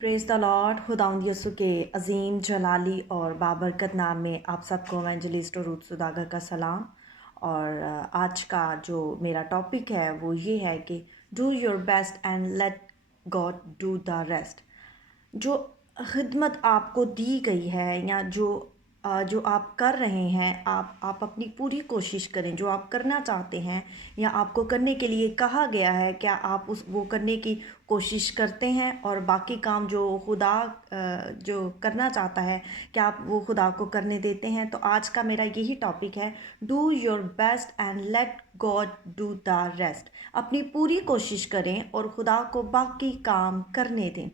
Praise the Lord. खुदावंद यीशु के अज़ीम जलाली और बाबरकत नाम में आप सबको एवेंजलिस्ट और रूथ सुदागर का सलाम। और आज का जो मेरा टॉपिक है वो ये है कि do your best and let God do the rest. जो खिदमत आपको दी गई है या जो आप कर रहे हैं, आप अपनी पूरी कोशिश करें। जो आप करना चाहते हैं या आपको करने के लिए कहा गया है, क्या आप वो करने की कोशिश करते हैं? और बाकी काम जो खुदा जो करना चाहता है, क्या आप वो खुदा को करने देते हैं? तो आज का मेरा यही टॉपिक है, do your best and let God do the rest. अपनी पूरी कोशिश करें और खुदा को बाकी काम करने दें।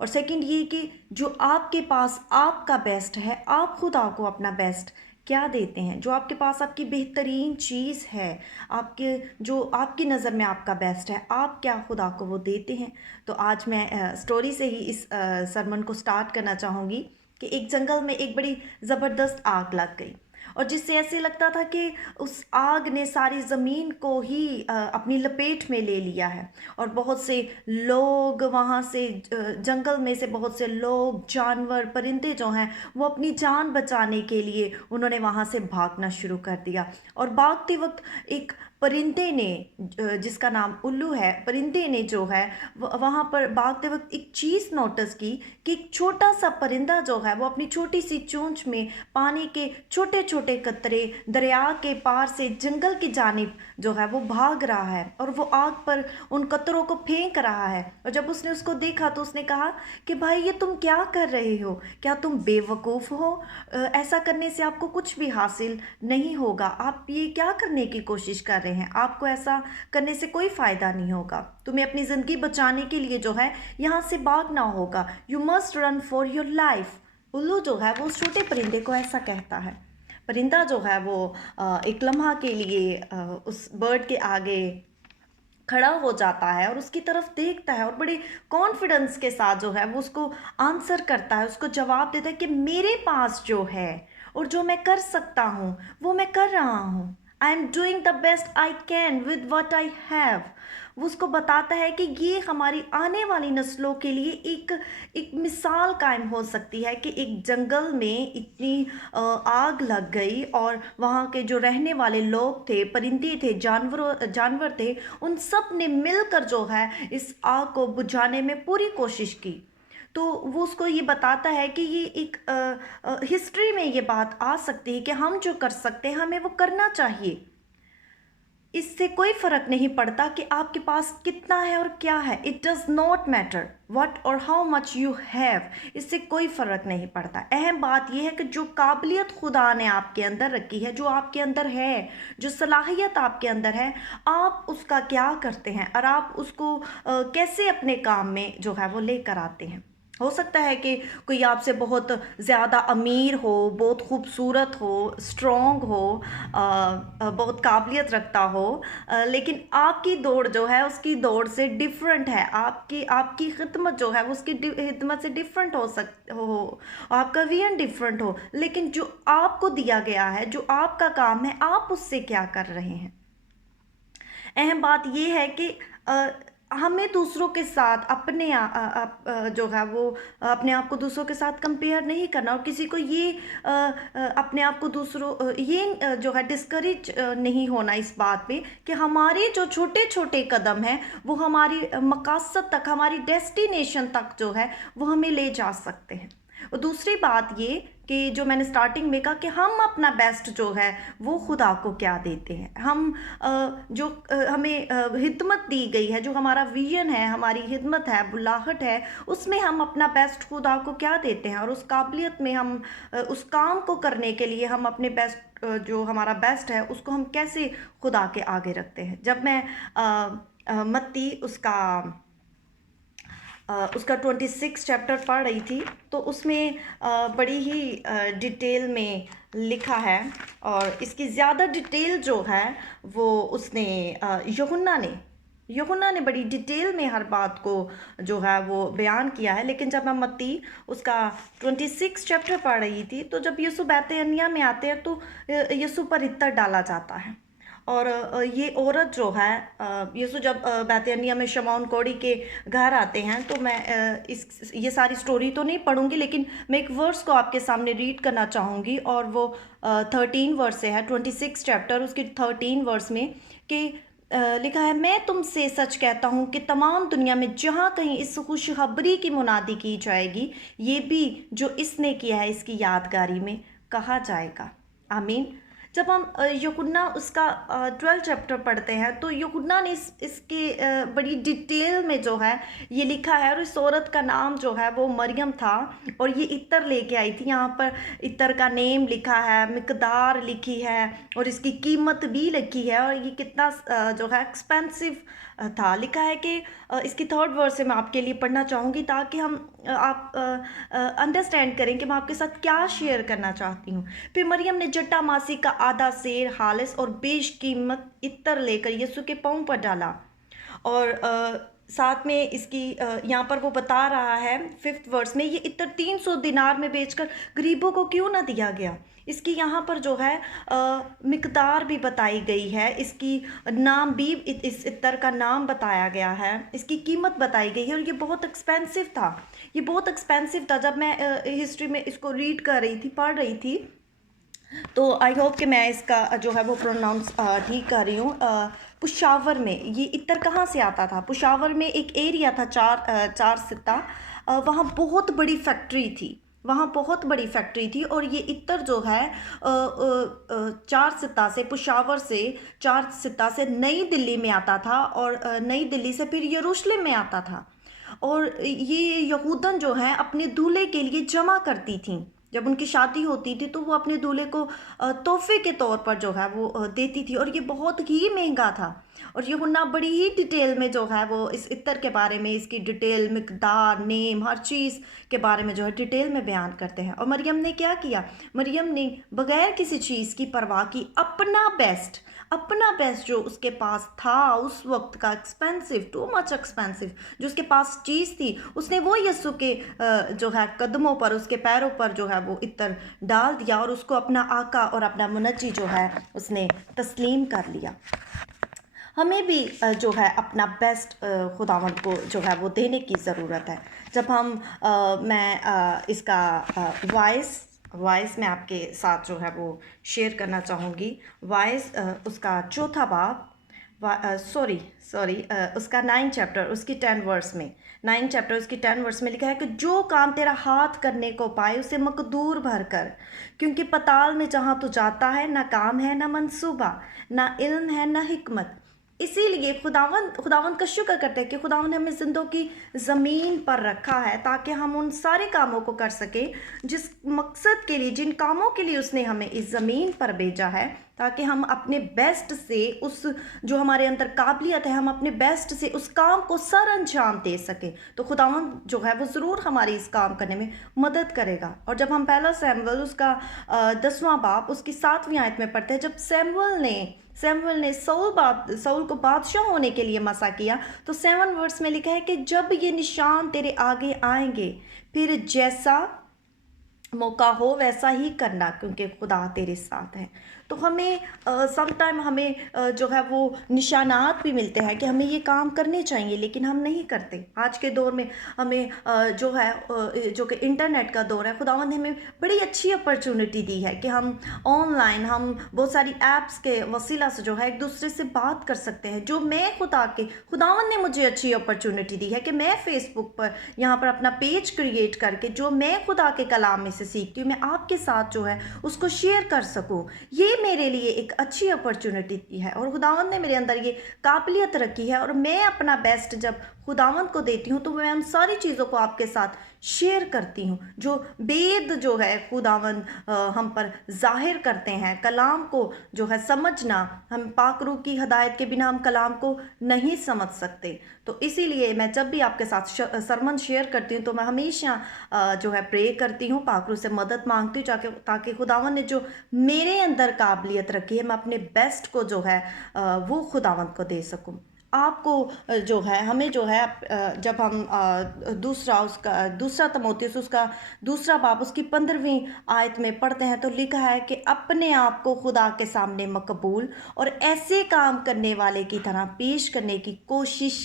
और सेकंड ये कि जो आपके पास आपका बेस्ट है, आप खुदा को अपना बेस्ट क्या देते हैं? जो आपके पास आपकी बेहतरीन चीज़ है, आपके जो आपकी नज़र में आपका बेस्ट है, आप क्या खुदा को वो देते हैं? तो आज मैं स्टोरी से ही इस सरमन को स्टार्ट करना चाहूँगी कि एक जंगल में एक बड़ी ज़बरदस्त आग लग गई, और जिससे ऐसे लगता था कि उस आग ने सारी ज़मीन को ही अपनी लपेट में ले लिया है। और बहुत से लोग वहाँ से जंगल में से बहुत से लोग, जानवर, परिंदे जो हैं वो अपनी जान बचाने के लिए उन्होंने वहाँ से भागना शुरू कर दिया। और भागते वक्त एक परिंदे ने, जिसका नाम उल्लू है, परिंदे ने जो है वहाँ पर भागते वक्त एक चीज़ नोटिस की कि एक छोटा सा परिंदा जो है वो अपनी छोटी सी चोंच में पानी के छोटे छोटे कतरे दरिया के पार से जंगल की जानिब जो है वो भाग रहा है, और वो आग पर उन कतरों को फेंक रहा है। और जब उसने उसको देखा तो उसने कहा कि भाई, ये तुम क्या कर रहे हो? क्या तुम बेवकूफ़ हो? ऐसा करने से आपको कुछ भी हासिल नहीं होगा। आप ये क्या करने की कोशिश कर रहे हैं? आपको ऐसा करने से कोई फ़ायदा नहीं होगा। तुम्हें अपनी ज़िंदगी बचाने के लिए जो है यहाँ से भागना होगा। You must run for your life. उल्लू जो है वो उस छोटे परिंदे को ऐसा कहता है। परिंदा जो है वो एक लम्हा के लिए उस बर्ड के आगे खड़ा हो जाता है और उसकी तरफ देखता है, और बड़े कॉन्फिडेंस के साथ जो है वो उसको आंसर करता है, उसको जवाब देता है कि मेरे पास जो है और जो मैं कर सकता हूँ वो मैं कर रहा हूँ। I am doing the best I can with what I have. वो उसको बताता है कि ये हमारी आने वाली नस्लों के लिए एक एक मिसाल कायम हो सकती है कि एक जंगल में इतनी आग लग गई, और वहाँ के जो रहने वाले लोग थे, परिंदे थे, जानवर थे, उन सब ने मिलकर जो है इस आग को बुझाने में पूरी कोशिश की। तो वो उसको ये बताता है कि ये एक हिस्ट्री में ये बात आ सकती है कि हम जो कर सकते हैं हमें वो करना चाहिए। इससे कोई फ़र्क नहीं पड़ता कि आपके पास कितना है और क्या है। It does not matter what और हाउ मच यू हैव। इससे कोई फ़र्क नहीं पड़ता। अहम बात यह है कि जो काबिलियत खुदा ने आपके अंदर रखी है, जो आपके अंदर है, जो सलाहियत आपके अंदर है, आप उसका क्या करते हैं और आप उसको कैसे अपने काम में जो है वो लेकर आते हैं। हो सकता है कि कोई आपसे बहुत ज़्यादा अमीर हो, बहुत खूबसूरत हो, स्ट्रॉन्ग हो, बहुत काबिलियत रखता हो, लेकिन आपकी दौड़ जो है उसकी दौड़ से डिफरेंट है। आपकी आपकी खिदमत जो है वो उसकी खिदमत से डिफरेंट हो, आपका विजन डिफरेंट हो, लेकिन जो आपको दिया गया है, जो आपका काम है, आप उससे क्या कर रहे हैं। अहम बात यह है कि हमें दूसरों के साथ जो है वो अपने आप को दूसरों के साथ कंपेयर नहीं करना, और किसी को ये अपने आप को जो है डिस्करेज नहीं होना इस बात पे कि हमारे जो छोटे छोटे कदम हैं वो हमारी मकासद तक, हमारी डेस्टिनेशन तक जो है वो हमें ले जा सकते हैं। और दूसरी बात ये कि जो मैंने स्टार्टिंग में कहा कि हम अपना बेस्ट जो है वो खुदा को क्या देते हैं। हम हमें हिदमत दी गई है, जो हमारा विजन है, हमारी हिदमत है, बुलाहट है, उसमें हम अपना बेस्ट खुदा को क्या देते हैं, और उस काबिलियत में हम उस काम को करने के लिए हम अपने बेस्ट, जो हमारा बेस्ट है, उसको हम कैसे खुदा के आगे रखते हैं। जब मैं मत्ती उसका 26 चैप्टर पढ़ रही थी तो उसमें बड़ी ही डिटेल में लिखा है, और इसकी ज़्यादा डिटेल जो है वो उसने यूहन्ना ने बड़ी डिटेल में हर बात को जो है वो बयान किया है। लेकिन जब मैं मत्ती उसका 26 चैप्टर पढ़ रही थी तो जब यीशु बैतनिय्याह में आते हैं तो यीशु पर इत्तर डाला जाता है, और ये औरत जो है, यीशु जब बैतनिय्याह में शमौन कोढ़ी के घर आते हैं, तो मैं इस ये सारी स्टोरी तो नहीं पढ़ूंगी, लेकिन मैं एक वर्स को आपके सामने रीड करना चाहूँगी। और वो 13 वर्स से है, 26 चैप्टर उसकी 13 वर्स में कि लिखा है, मैं तुमसे सच कहता हूँ कि तमाम दुनिया में जहाँ कहीं इस खुशखबरी की मुनादी की जाएगी, ये भी जो इसने किया है इसकी यादगारी में कहा जाएगा। आमीन। जब हम यूहन्ना उसका 12 चैप्टर पढ़ते हैं, तो यूहन्ना ने इसके बड़ी डिटेल में जो है ये लिखा है। और इस औरत का नाम जो है वो मरियम था, और ये इत्र लेके आई थी। यहाँ पर इत्र का नेम लिखा है, मिकदार लिखी है, और इसकी कीमत भी लिखी है, और ये कितना जो है एक्सपेंसिव था। लिखा है कि इसकी 3rd वर्स से मैं आपके लिए पढ़ना चाहूँगी, ताकि हम आप अंडरस्टैंड करें कि मैं आपके साथ क्या शेयर करना चाहती हूँ। फिर मरियम ने जट्टा मासी का आधा सेर हालिस और बेशकीमत इत्र लेकर यीशु के पाँव पर डाला। और साथ में इसकी यहाँ पर वो बता रहा है 5th वर्स में, ये इत्र 300 दिनार में बेचकर गरीबों को क्यों ना दिया गया। इसकी यहाँ पर जो है मिकदार भी बताई गई है, इसकी नाम भी, इस इत्र का नाम बताया गया है, इसकी कीमत बताई गई है। और ये बहुत एक्सपेंसिव था, ये बहुत एक्सपेंसिव था। जब मैं हिस्ट्री में इसको रीड कर रही थी, पढ़ रही थी, तो आई होप कि मैं इसका जो है वो प्रोनाउंस ठीक कर रही हूँ। पुशावर में ये इत्र कहाँ से आता था? पुशावर में एक एरिया था, चार सित्ता, वहाँ बहुत बड़ी फैक्ट्री थी, वहाँ बहुत बड़ी फैक्ट्री थी। और ये इत्र जो है चार सित्ता से, पुशावर से, चार सित्ता से नई दिल्ली में आता था, और नई दिल्ली से फिर यरूशलेम में आता था। और ये यहूदन जो है अपने दूल्हे के लिए जमा करती थी। जब उनकी शादी होती थी तो वो अपने दूल्हे को तोहफे के तौर पर जो है वो देती थी, और ये बहुत ही महंगा था। और यूहन्ना बड़ी ही डिटेल में जो है वो इस इत्र के बारे में, इसकी डिटेल, मिकदार, नेम, हर चीज़ के बारे में जो है डिटेल में बयान करते हैं। और मरियम ने क्या किया? मरियम ने बगैर किसी चीज़ की परवाह की अपना बेस्ट जो उसके पास था उस वक्त का, एक्सपेंसिव, टू मच एक्सपेंसिव, जो उसके पास चीज़ थी, उसने वो यीशु के जो है कदमों पर, उसके पैरों पर जो है वो इत्र डाल दिया, और उसको अपना आका और अपना मुनज्जी जो है उसने तस्लीम कर लिया। हमें भी जो है अपना बेस्ट खुदावंद को जो है वो देने की ज़रूरत है। जब हम मैं इसका वॉइस में आपके साथ जो है वो शेयर करना चाहूँगी। वॉइस उसका 4था बाब, सॉरी उसका 9 चैप्टर उसकी 10 वर्स में, 9 चैप्टर उसकी 10 वर्स में लिखा है कि जो काम तेरा हाथ करने को पाए उसे मकदूर भर कर, क्योंकि पताल में जहाँ तू जाता है ना काम है, ना मंसूबा, ना इल्म है, ना हिकमत। इसीलिए खुदावंद का शुक्र करते हैं कि खुदावंद ने हमें जिंदों की ज़मीन पर रखा है, ताकि हम उन सारे कामों को कर सकें जिस मकसद के लिए, जिन कामों के लिए उसने हमें इस ज़मीन पर भेजा है, ताकि हम अपने बेस्ट से उस जो हमारे अंदर काबिलियत है, हम अपने बेस्ट से उस काम को सर अंजाम दे सकें। तो खुदावंद जो है वो ज़रूर हमारी इस काम करने में मदद करेगा। और जब हम पहला सैमुएल उसका 10वां बाब उसकी 7वीं आयत में पढ़ते हैं, जब सैमुएल ने साउल को बादशाह होने के लिए मसा किया, तो 7 वर्स में लिखा है कि जब ये निशान तेरे आगे आएंगे, फिर जैसा मौका हो वैसा ही करना, क्योंकि खुदा तेरे साथ है। तो हमें समटाइम हमें जो है वो निशानात भी मिलते हैं कि हमें ये काम करने चाहिए, लेकिन हम नहीं करते। आज के दौर में हमें जो है जो कि इंटरनेट का दौर है, खुदावंद ने हमें बड़ी अच्छी अपॉर्चुनिटी दी है कि हम ऑनलाइन, हम बहुत सारी ऐप्स के वसीला से जो है एक दूसरे से बात कर सकते हैं। जो मैं खुदावंद ने मुझे अच्छी अपॉर्चुनिटी दी है कि मैं फेसबुक पर यहाँ पर अपना पेज क्रिएट करके जो मैं खुदा के कलाम में से सीखती हूँ, मैं आपके साथ जो है उसको शेयर कर सकूँ। ये मेरे लिए एक अच्छी अपॉर्चुनिटी है, और खुदावंद ने मेरे अंदर ये काबिलियत रखी है, और मैं अपना बेस्ट जब खुदावंद को देती हूँ तो मैं उन सारी चीज़ों को आपके साथ शेयर करती हूँ। जो वेद जो है खुदावंद हम पर जाहिर करते हैं, कलाम को जो है समझना, हम पाक रूह की हदायत के बिना हम कलाम को नहीं समझ सकते। तो इसीलिए मैं जब भी आपके साथ सरमन शेयर करती हूँ तो मैं हमेशा जो है प्रे करती हूँ, पाक रूह से मदद मांगती हूँ, ताकि खुदावंद ने जो मेरे अंदर काबिलियत रखी है, मैं अपने बेस्ट को जो है वो खुदावंद को दे सकूँ। आपको जो है हमें जो है जब हम दूसरा तimotheus उसका दूसरा बाब उसकी 15वीं आयत में पढ़ते हैं तो लिखा है कि अपने आप को खुदा के सामने मकबूल और ऐसे काम करने वाले की तरह पेश करने की कोशिश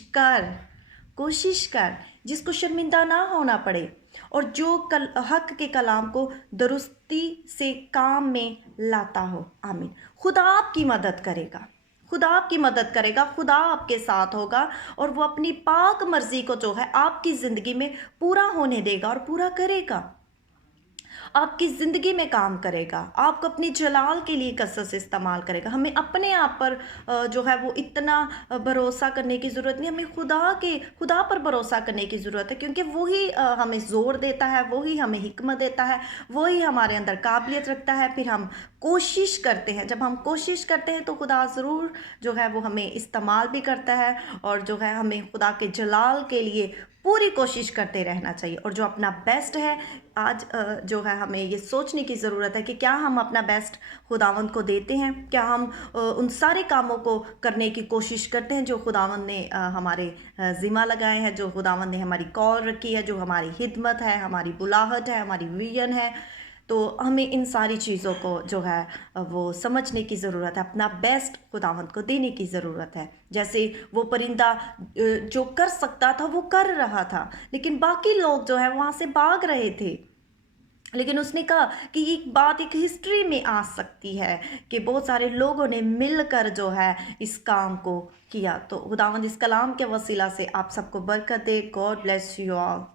कर जिसको शर्मिंदा ना होना पड़े और जो हक के कलाम को दुरुस्ती से काम में लाता हो। आमीन। खुदा आपकी मदद करेगा, खुदा आपकी मदद करेगा, खुदा आपके साथ होगा और वो अपनी पाक मर्जी को जो है आपकी ज़िंदगी में पूरा होने देगा और पूरा करेगा, आपकी ज़िंदगी में काम करेगा, आपको अपनी जलाल के लिए कसस इस्तेमाल करेगा। हमें अपने आप पर जो है वो इतना भरोसा करने की ज़रूरत नहीं, हमें खुदा पर भरोसा करने की ज़रूरत है, क्योंकि वही हमें ज़ोर देता है, वही हमें हिकमत देता है, वही हमारे अंदर काबिलियत रखता है। फिर हम कोशिश करते हैं, जब हम कोशिश करते हैं तो खुदा ज़रूर जो है वो हमें इस्तेमाल भी करता है और जो है हमें खुदा के जलाल के लिए पूरी कोशिश करते रहना चाहिए। और जो अपना बेस्ट है, आज जो है हमें ये सोचने की ज़रूरत है कि क्या हम अपना बेस्ट खुदावंद को देते हैं, क्या हम उन सारे कामों को करने की कोशिश करते हैं जो खुदावंद ने हमारे ज़िम्मा लगाए हैं, जो खुदावंद ने हमारी कॉल रखी है, जो हमारी हिदमत है, हमारी बुलाहट है, हमारी विजन है। तो हमें इन सारी चीज़ों को जो है वो समझने की ज़रूरत है, अपना बेस्ट खुदावंद को देने की ज़रूरत है। जैसे वो परिंदा जो कर सकता था वो कर रहा था, लेकिन बाकी लोग जो है वहाँ से भाग रहे थे। लेकिन उसने कहा कि एक बात एक हिस्ट्री में आ सकती है कि बहुत सारे लोगों ने मिलकर जो है इस काम को किया। तो खुदावंद इस कलाम के वसीला से आप सबको बरकत दे। God bless you all.